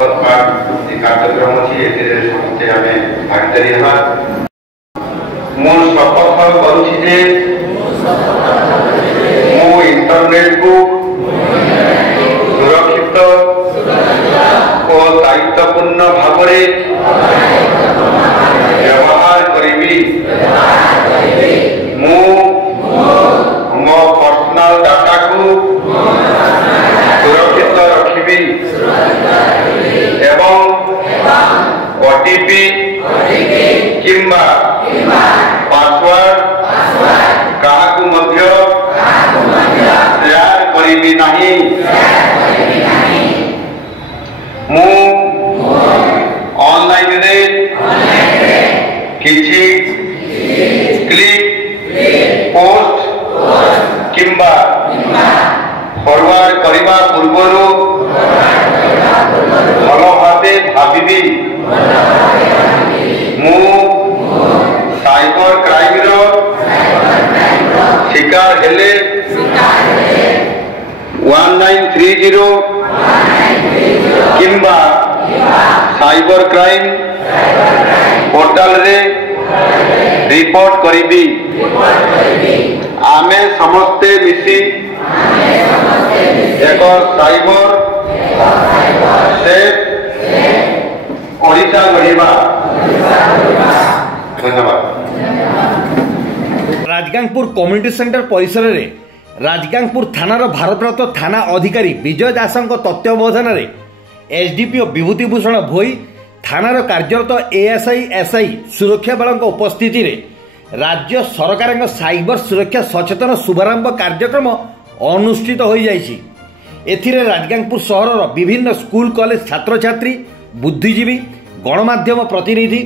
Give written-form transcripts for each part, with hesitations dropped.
कार्यक्रम अच्छी समस्ते आम भागीदारी मु शपथ करुचे मु इंटरनेट को सुरक्षित और दायित्वपूर्ण भाव व्यवहार करी मो पर्सनल डाटा को सुरक्षित रखी एवं ओटीपी किंबा पासवर्ड काहाकु मध्य शेयर करिबी नाही। मु ऑनलाइन रे किछि क्लिक पोस्ट किंबा फॉरवर्ड करबा पूर्वरु भल भावे भाविबी मु साइबर क्राइम रो शिकार हेले 1930 किंबा साइबर क्राइम पोर्टल रे रिपोर्ट करिबी। आमे समस्ते मिसी एक साइबर सेफ ओडिशा गढ़ा। धन्यवाद। राजगांगपुर कम्युनिटी सेंटर परिसर रे राजगांगपुर थानार भारप्राप्त थाना अधिकारी विजय दासंक तत्वावधान रे एसडीपीओ विभूतिभूषण भोई थानार कार्यरत एएसआई एसआई सुरक्षा बल उपस्थिति रे राज्य सरकार साइबर सुरक्षा सचेतन शुभारंभ कार्यक्रम अनुष्ठित हो जाइछि। एथिरे राजगांगपुर सहर विभिन्न स्कूल कॉलेज छात्र छात्री बुद्धिजीवी गणमाध्यम प्रतिनिधि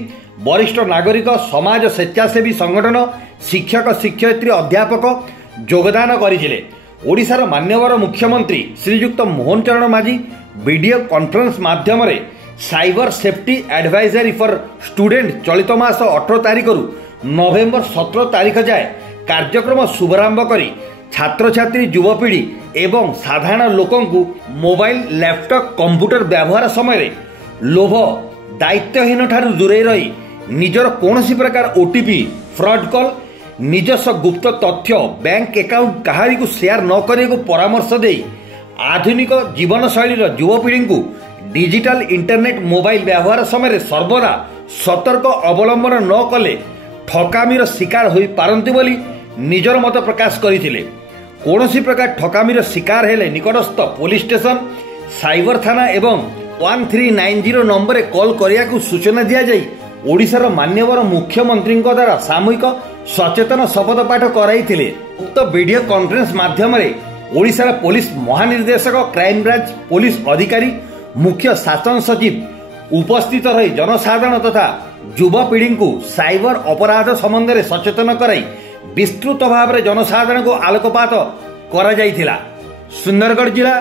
वरिष्ठ नागरिक समाज स्वेच्छासेवी संगठन शिक्षक शिक्षयित्री अध्यापक योगदान करथिले। ओडिशार मान्यवर मुख्यमंत्री श्रीयुक्त मोहन चरण माझी वीडियो कॉन्फ्रेंस माध्यम रे cyber safety advisory for student चलित मास 18 तारिख रु नवेम्बर 17 तारिख जाए कार्यक्रम शुभारंभ करी छात्र छात्री युवपीढ़ी एवं साधारण लोकंकु मोबाइल लैपटॉप कंप्यूटर व्यवहार समय लोभ दायित्वहीन ठारू दूरे रही निजर कौनसी प्रकार ओटीपी फ्रॉड कॉल निजस्व गुप्त तथ्य बैंक अकाउंट कहारी को शेयर न करने को परामर्श दे आधुनिक जीवन शैली युवपीढ़ी को डिजिटल इंटरनेट मोबाइल व्यवहार समय सर्वदा सतर्क अवलंबन न कले ठकामीर शिकार हो पारती बोली निजर मत प्रकाश करथिले। कौनसी प्रकार ठकामीर शिकार हेले निकटस्थ पुलिस स्टेशन साइबर थाना एवं 1390 नंबर कॉल करिया को सूचना दिया जाई ओडिशार मान्यवर मुख्यमंत्री द्वारा सामूहिक सचेतन शपथ पाठ कराइथिले। उक्त वीडियो कॉन्फ्रेंस माध्यम रे ओडिशार पुलिस महानिर्देशक क्राइम ब्रांच पुलिस अधिकारी मुख्य शासन सचिव उपस्थित रही जनसाधारण तथा युवपीढ़ी को साइबर अपराध संबंध में सचेतन कराई विस्तृत भाव में जनसाधारण को आलोकपात करा जाइथिला। सुंदरगढ़ जिला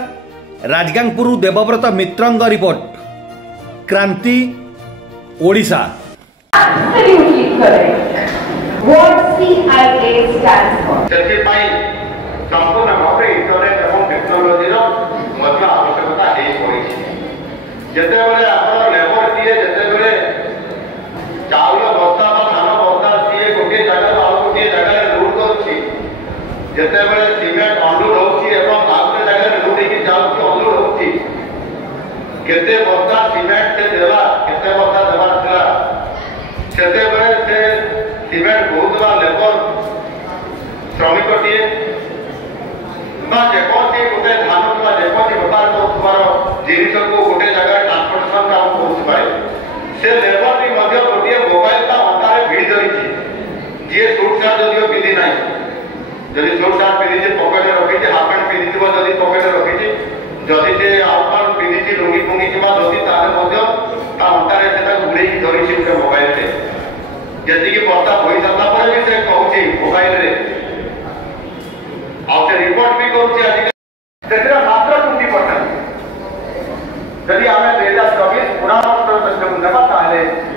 राजगांगपुर देवव्रत मित्रंग रिपोर्ट क्रांति ओडिशा। संपूर्ण भाव इंटरनेट और टेक्नोलोजी आवश्यकता जितेबाला आप लेबर सीए जितेबाला चाउल बस्ता धान बस्ता सीए गोटे जगह आउ गोटे जगह लोड करेबले सीमेंट अनलोड होती आउटे जगह लोड अनलोड होती केते बस्ता सीमेंट से देला केते बस्ता देवार थिला सेतेबेले से सीमेंट बहुत लेबर श्रमिक टीए जेकोसी गोटे धान किंवा जेकोसी बेपार कर जिनिस को गोटे जगह ट्रांसपोर्टेशन काम करुए से लेबर भी गोटे मोबाइल अंतारे भिड़ी धरी जी सुट सार्ट जदिव पिंधि ना जदि सुट सार्ट पिंधि पकेट रखी हाफ पैंट पिंधि जदि पकेट रखी जदि से हाफ पैंट पिंधि लुंगी फुंगी कि अंतारे घूरे धरी गोटे मोबाइल से जी बस्ता हो सारा पर भी से कहूँ मोबाइल आउ रिपोर्ट भी करुँचे मात्र 20% जदि आम 2024 पूरा वर्ष नेबा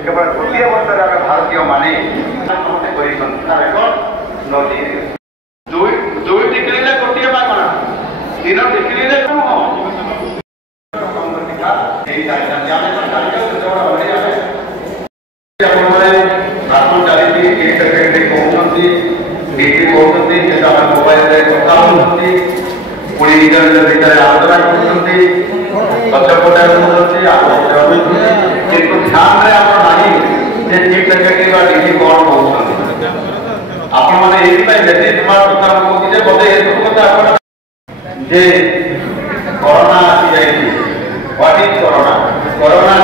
केवल गोटे वर्ष भारतीय माने दुई डिग्री गोटे मागणा 3 डिग्री ସାରିଥାନ୍ତି। ଆମେ ତାଲିକା ଯେତେବେଳେ ଅଲରେଡି ଆପଣମାନେ ରାସନ ଚାଲିଛି କିଟ୍ ସେକ୍ରେଟାରୀ କହୁଛନ୍ତି ଡିପି କହୁଛନ୍ତି କିନ୍ତୁ ଆମେ ମୋବାଇଲରେ କଥା ହେଉଛନ୍ତି ପୁଣି ନିଜ ନିଜ ଭିତରେ ଆଲୋଚନା କରୁଛନ୍ତି ପଛପଟେ କହୁଛନ୍ତି କିନ୍ତୁ ଧ୍ୟାନରେ ଆପଣ ନାହିଁ ଯେ ଚିଫ୍ ସେକ୍ରେଟାରୀ ବା ଡିପି କ'ଣ କହୁଛନ୍ତି। ଆପଣମାନେ ଏଇଥିପାଇଁ ବେଶୀ ସ୍ମାର୍ଟ କଥା କହୁଛି ଯେ ବୋଧେ ଏସବୁ କଥା ଆପଣ ଯେ କରୋନା ଆସିଯାଇଛି ହ୍ୱାଟ ଇଜ୍ କରୋନା। କରୋନା